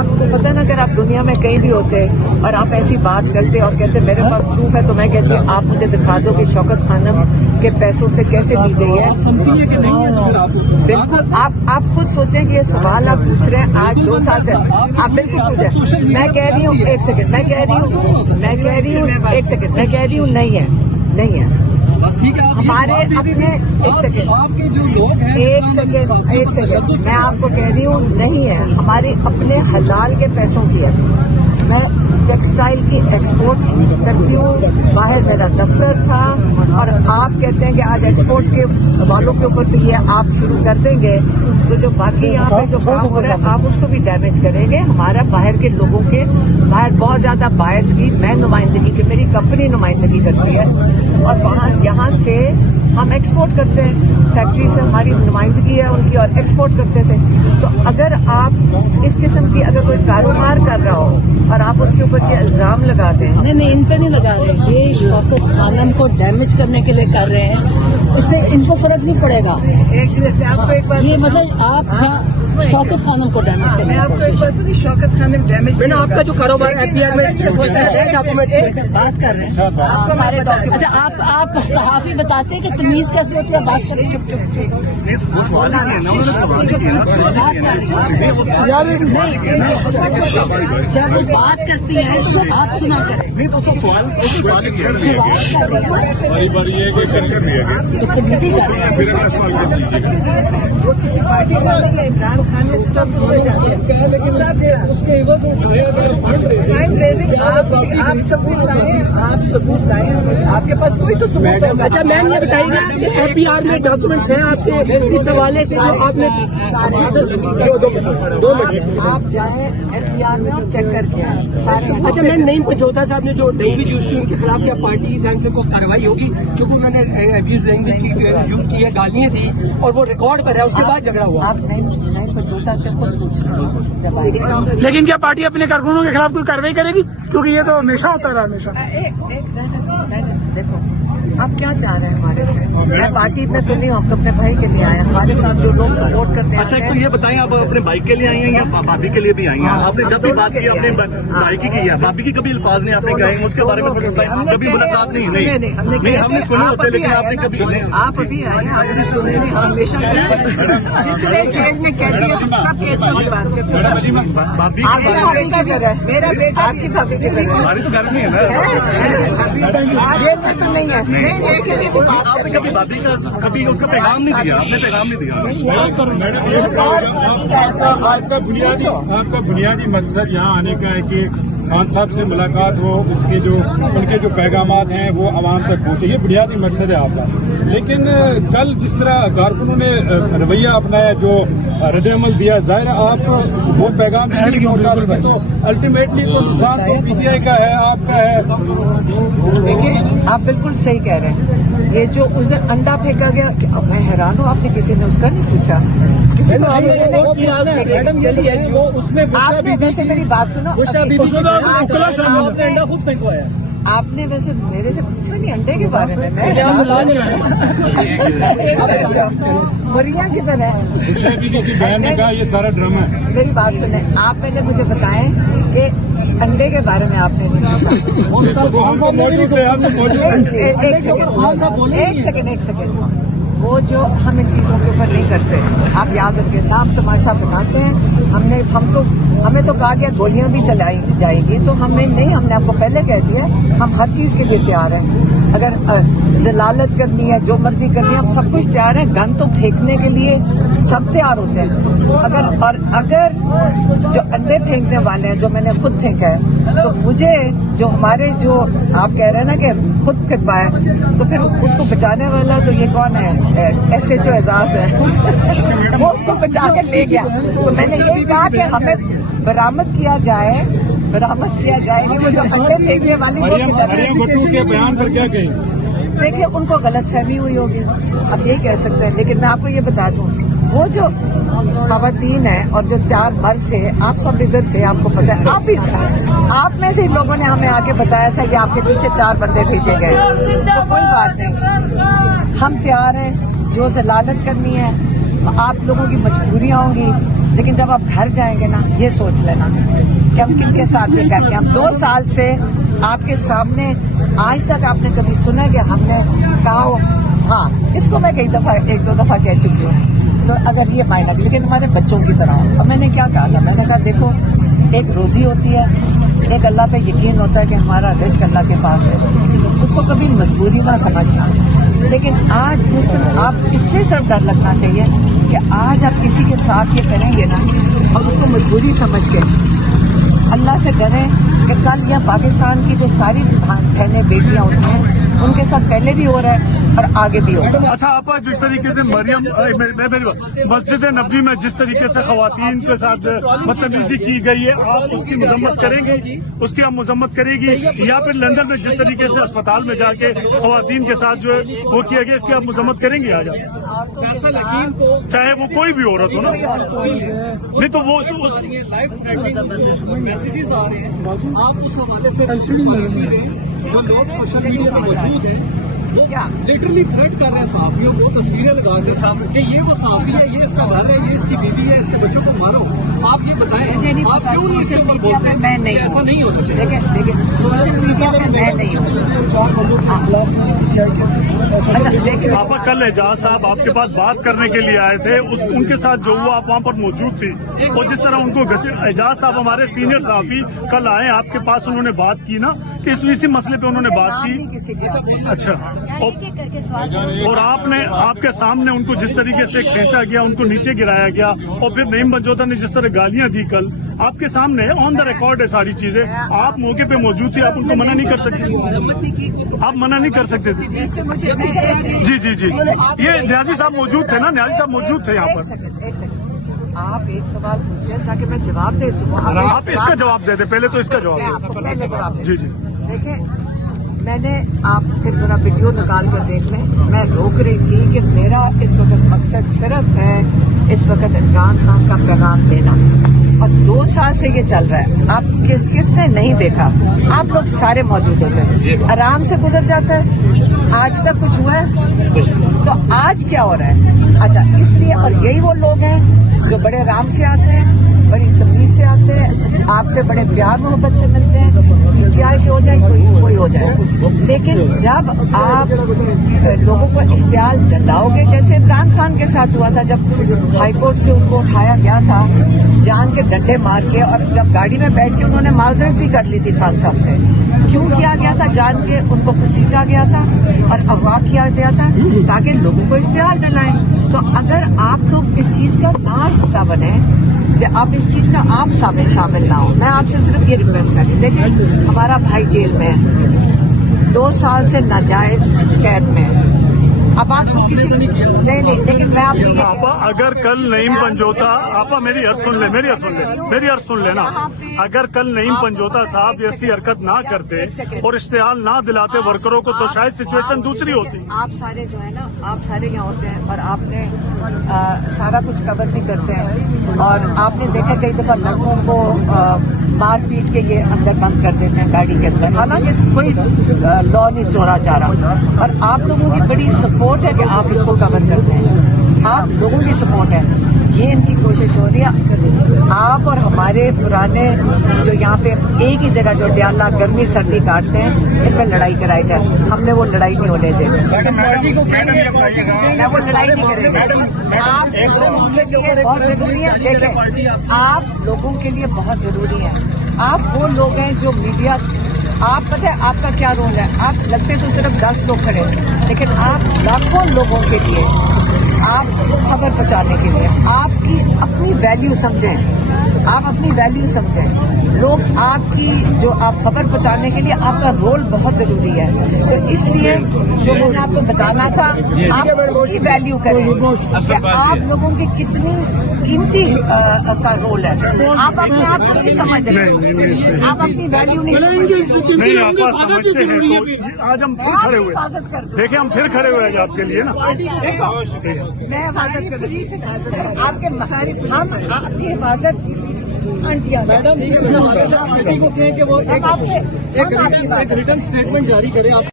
آپ کو پتہ نا اگر آپ دنیا میں کہیں بھی ہوتے اور آپ ایسی بات کرتے اور کہتے میرے پاس پروف ہے تو میں کہتی ہوں آپ مجھے دکھا دو کہ شوکت خانم کے پیسوں سے کیسے لی گئی ہے. بالکل آپ خود سوچیں کہ یہ سوال آپ پوچھ رہے ہیں آج 2 سال سے آپ بالکل پوچھیں. میں کہہ رہی ہوں ایک سیکنڈ میں کہہ رہی ہوں ایک سیکنڈ میں کہہ رہی ہوں نہیں ہے ہمارے اپنے ایک سیکنڈ میں آپ کو کہہ رہی ہوں نہیں ہے ہمارے اپنے حلال کے پیسوں کی ہے. میں ٹیکسٹائل کی ایکسپورٹ کرتی ہوں باہر میرا دفتر تھا اور آپ کہتے ہیں کہ آج ایکسپورٹ کے والوں کے اوپر بھی یہ آپ شروع کر دیں گے تو جو باقی یہاں پہ جو کام ہو رہا ہے آپ اس کو بھی ڈیمیج کریں گے. ہمارا باہر کے لوگوں کے باہر بہت زیادہ بائرس کی میں نمائندگی کی میری کمپنی نمائندگی کرتی ہے اور وہاں یہاں سے ہم ایکسپورٹ کرتے ہیں. فیکٹری سے ہماری نمائندگی ہے ان کی اور ایکسپورٹ کرتے تھے. تو اگر آپ اس قسم کی اگر کوئی کاروبار کر رہا ہو اور آپ اس کے اوپر یہ الزام لگاتے ہیں نہیں ان پہ نہیں لگا رہے یہ شوکت خانم کو ڈیمیج کرنے کے لیے کر رہے ہیں اس سے ان کو فرق نہیں پڑے گا. یہ مطلب آپ شوکت خانم کو ڈیمیج کرنے میں آپ کو ایک بات نہیں شوکت خانم ڈیمیج آپ کا جو کاروبار بات کر رہے ہیں اچھا آپ صحافی بتاتے ہیں کہ تمیز کیسے ہوتی ہے بات کریں جب وہ بات کرتی ہیں تو آپ سنا کریں وہ کسی پارٹی کا نہیں ہے عمران خان نے سب اس کے آپ ثبوت لائیں آپ کے پاس کوئی تو ثبوت ہے. اچھا میم یہ بتائیے گا کہ ایف بی آر میں ڈاکومنٹس ہیں آپ کے اس حوالے سے جو آپ نے آپ جائیں ایف بی آر میں اور چیک کر کے اچھا میم نعیم پنجوتا صاحب نے جو لینگویج یوز کی ان کے خلاف کیا پارٹی کی جانب سے کوئی کارروائی ہوگی کیونکہ انہوں نے ابیوز لینگویج کی یوز کی ہے گالیاں دی اور وہ ریکارڈ پر ہے اس کے بعد جھگڑا ہوا. آپ نعیم پنجوتا سے خود پوچھیں لیکن کیا پارٹی اپنے کارکنوں کے خلاف کوئی کارروائی کرے گی کیونکہ یہ تو ہمیشہ ہوتا رہا ہمیشہ. دیکھو آپ کیا چاہ رہے ہیں ہمارے سے میں پارٹی میں تو نہیں ہوں تو اپنے بھائی کے لیے آئے ہمارے ساتھ جو لوگ سپورٹ کرتے ہیں. اچھا ایک تو یہ بتائیں آپ اپنے بھائی کے لیے آئی ہیں یا بھابھی کے لیے بھی آئی ہیں. آپ نے جب بھی بات کی اپنے بھائی کی ہے بھابھی کی کبھی الفاظ نہیں آپ نے کہے اس کے بارے میں کبھی ملاقات نہیں ہم نے سنے ہوتے لیکن آپ نے کبھی آپ ابھی آئے ہیں آپ نے سنے نہیں ہمیشہ جتنے جیل میں قیدی ہے سب قیدیوں کی بات کرتے ہیں. بھابھی میرا بیٹا آپ کی بھابھی کے لیے ہماری تو گھر نہیں ہے نا جیل میں تو نہیں ہے اس کے لیے آپ نے کبھی بھابھی کا کبھی اس کا پیغام نہیں دیا آپ نے پیغام نہیں دیا. آپ کا بنیادی مقصد یہاں آنے کا ہے کہ خان صاحب سے ملاقات ہو ان کے جو پیغامات ہیں وہ عوام تک پہنچے یہ بنیادی مقصد ہے آپ کا. لیکن کل جس طرح کارکنوں نے رویہ اپنایا جو رد عمل دیا ظاہر آپ وہ پیغام تو الٹیمیٹلی تو نقصان تو پی ٹی آئی کا ہے آپ کا ہے. دیکھیے آپ بالکل صحیح کہہ رہے ہیں یہ جو اس دن انڈا پھینکا گیا میں حیران ہوں آپ نے کسی نے اس کا نہیں پوچھا آپ نے ویسے میری بات سنا آپ نے ویسے میرے سے پوچھا نہیں انڈے کے بارے میں مریا کدھر ہے بہن نے کہا یہ سارا ڈرامہ ہے. میری بات سنیں آپ پہلے مجھے بتائیں کہ انڈے کے بارے میں آپ نے ایک سیکنڈ وہ جو ہم ان چیزوں کے اوپر نہیں کرتے آپ یاد رکھیں نام تماشا بناتے ہیں ہمیں تو کہا گیا گولیاں بھی چلائی جائیں گی تو ہم نے آپ کو پہلے کہہ دیا ہم ہر چیز کے لیے تیار ہیں. اگر ضلالت کرنی ہے جو مرضی کرنی ہے ہم سب کچھ تیار ہیں. گن تو پھینکنے کے لیے سب تیار ہوتے ہیں اگر جو انڈے پھینکنے والے ہیں جو میں نے خود پھینکا ہے تو مجھے جو ہمارے جو آپ کہہ رہے ہیں نا کہ خود پھینکوایا تو پھر اس کو بچانے والا تو یہ کون ہے ایسے جو اعزاز ہے وہ اس کو بچا کر لے گیا. تو میں نے یہی کہا کہ ہمیں برآمد کیا جائے کہ وہ جو انڈے پھینکنے والی کے بیان پر کیا کہیں دیکھیں ان کو غلط فہمی ہوئی ہوگی اب یہی کہہ سکتے ہیں. لیکن میں آپ کو یہ بتا دوں وہ جو خواتین ہیں اور جو 4 مرد تھے آپ سب ادھر تھے آپ کو پتا ہے آپ میں سے لوگوں نے ہمیں آ کے بتایا تھا کہ آپ کے پیچھے 4 بندے بھیجے گئے تو کوئی بات نہیں ہم تیار ہیں جو ضلالت کرنی ہے آپ لوگوں کی مجبوریاں ہوں گی लेकिन जब आप घर जाएंगे ना, ये सोच लेना कि हम किनके साथ ये करके, हम 2 साल से आपके सामने, आज तक आपने कभी सुना कि हमने कहा हो, हाँ इसको मैं एक दो दफा कह चुकी हूँ, तो अगर ये मायना, लेकिन हमारे बच्चों की तरह हो। अब मैंने क्या कहा था, मैंने कहा देखो एक रोजी होती है, एक अल्लाह पे यकीन होता है कि हमारा रिस्क अल्लाह के पास है, उसको कभी मजबूरी ना समझना। लेकिन आज जिस तरह आप इसलिए सिर्फ डर लगना चाहिए कि आज आप किसी के साथ ये करेंगे ना और उसको मजबूरी समझ के अल्लाह से डरें कि कल या पाकिस्तान की जो सारी बहनें बेटियां होती हैं उनके साथ पहले भी हो रहा है और आगे भी होगा। अच्छा, आप जिस तरीके से मरियम मस्जिद नबी में जिस तरीके से खवातीन के साथ बदतमीजी की गई है, आप उसकी मजम्मत करेंगे, उसकी आप मजम्मत करेगी, या फिर लंदन में जिस तरीके से अस्पताल में जाके खवातीन के साथ जो है वो किया गया, इसकी आप मजम्मत करेंगे आज आप? चाहे वो कोई भी औरत हो ना, नहीं तो वो मैसेजेस आ रहे हैं, आप उस हवाले से जो लोग सोशल मीडिया पर मौजूद हैं वो लिटरली थ्रेट कर रहे हैं साहबियों को, तस्वीरें लगा के सामने कि ये वो साहबी है, ये इसका घर है, ये इसकी बीवी है, इसके बच्चों को मारो। आप ये बताएं, मुझे नहीं आप पता, क्यों सोशल मीडिया पे मैं नहीं, ऐसा नहीं होना चाहिए। लेकिन सोशल मीडिया पे मैं नहीं हूँ। आप कल एजाज साहब आपके पास बात करने के लिए आए थे, उनके साथ जो हुआ आप वहाँ पर मौजूद थी, और जिस तरह उनको एजाज साहब हमारे सीनियर साहबी कल आए आपके पास, उन्होंने बात की ना कि इस मसले पे उन्होंने बात की। अच्छा, और आपके सामने उनको जिस तरीके से खींचा गया, उनको नीचे गिराया गया, और फिर नईम पंजोता ने जिस तरह गालियां दी कल आपके सामने, ऑन द रिकॉर्ड है सारी चीजें, आप मौके पे मौजूद थे, आप उनको मना नहीं कर सकते, आप मना नहीं कर सकते थे। जी जी जी, ये न्याजी साहब मौजूद थे ना, न्याजी साहब मौजूद थे यहाँ पर। एक सेकंड, आप एक सवाल पूछे ताकि मैं जवाब दे सकूं। आप इसका जवाब दे दे, पहले तो इसका जवाब दे। जी जी, देखिए मैंने आप फिर जरा वीडियो निकाल कर देख लें, मैं रोक रही थी कि मेरा इस वक्त मकसद सिर्फ है इस वक्त इमरान खान का पैगाम देना, और 2 साल से ये चल रहा है। आप किसने नहीं देखा, आप लोग सारे मौजूद होते हैं, आराम से गुजर जाता है। आज तक कुछ हुआ है? तो आज क्या हो रहा है? अच्छा, इसलिए, और यही वो लोग हैं जो बड़े आराम से आते हैं, बड़ी तमीज से आते हैं, आपसे बड़े प्यार मोहब्बत से मिलते हैं, क्या हो जाए कोई हो जाए। लेकिन जब आप लोगों को इश्तिहार दिलाओगे, जैसे इमरान खान के साथ हुआ था, जब हाईकोर्ट से उनको उठाया गया था जान के डंडे मार के, और जब गाड़ी में बैठ के उन्होंने माजरत भी कर ली थी खान साहब से, क्यों किया गया था? जान के उनको घसीटा गया था और अगवा किया गया था ताकि लोगों को इश्तिहार दिलाएं। तो अगर आप लोग इस चीज का ना हिस्सा बने, आप इस चीज का आप शामिल ना हो, मैं आपसे सिर्फ ये रिक्वेस्ट करी। देखिए हमारा भाई जेल में है, 2 साल से नाजायज कैद में है। अब आपको किसी नहीं, लेकिन मैं आपको आपा अगर कल नईम पंजोता, आपा मेरी अर्ज सुन लेना, अगर कल नईम पंजोता साहब ऐसी हरकत ना करते और इश्तिहार ना दिलाते वर्करों को, तो शायद सिचुएशन दूसरी होती। आप सारे जो है ना, आप सारे यहाँ होते हैं और आपने सारा कुछ कवर भी करते हैं, और आपने देखा कई दफा लड़कों को मार पीट के ये अंदर बंद कर देते हैं गाड़ी के अंदर, हालांकि कोई लॉ नहीं तोड़ा जा रहा, और आप लोगों की बड़ी सपोर्ट है कि आप इसको कवर करते हैं, आप लोगों की सपोर्ट है, ये इनकी कोशिश हो रही है। आप और हमारे पुराने जो यहाँ पे एक ही जगह जो डाला गर्मी सर्दी काटते हैं, इन पर लड़ाई कराई जाए, हमने वो लड़ाई नहीं होने दी, मैं वो लड़ाई नहीं करेंगे। आप लोगों के लिए बहुत जरूरी है, देखें आप लोगों के लिए बहुत जरूरी है, आप वो लोग हैं जो मीडिया, आप पता है आपका क्या रोल है, आप लगते तो सिर्फ 10 लोग खड़े, लेकिन आप लाखों लोगों के लिए, आप खबर पहुंचाने के लिए, आपकी अपनी वैल्यू समझें, आप अपनी वैल्यू समझें, लोग आपकी जो आप खबर पहुंचाने के लिए आपका रोल बहुत जरूरी है। तो इसलिए जो मैंने आपको बताना था, आप उसकी वैल्यू करें कि आप लोगों की कितनी कीमती का रोल है। आप अपने आप को नहीं समझ रहे, आप अपनी वैल्यू नहीं नहीं, आप समझते हैं तो आज हम फिर खड़े हुए, देखिए हम फिर खड़े हुए हैं आपके लिए ना। मैं हिफाजत कर रही हूँ आपके, हम आपकी हिफाजत आंटियां मैडम, को कहें कि वो एक रिटर्न स्टेटमेंट जारी करें आप।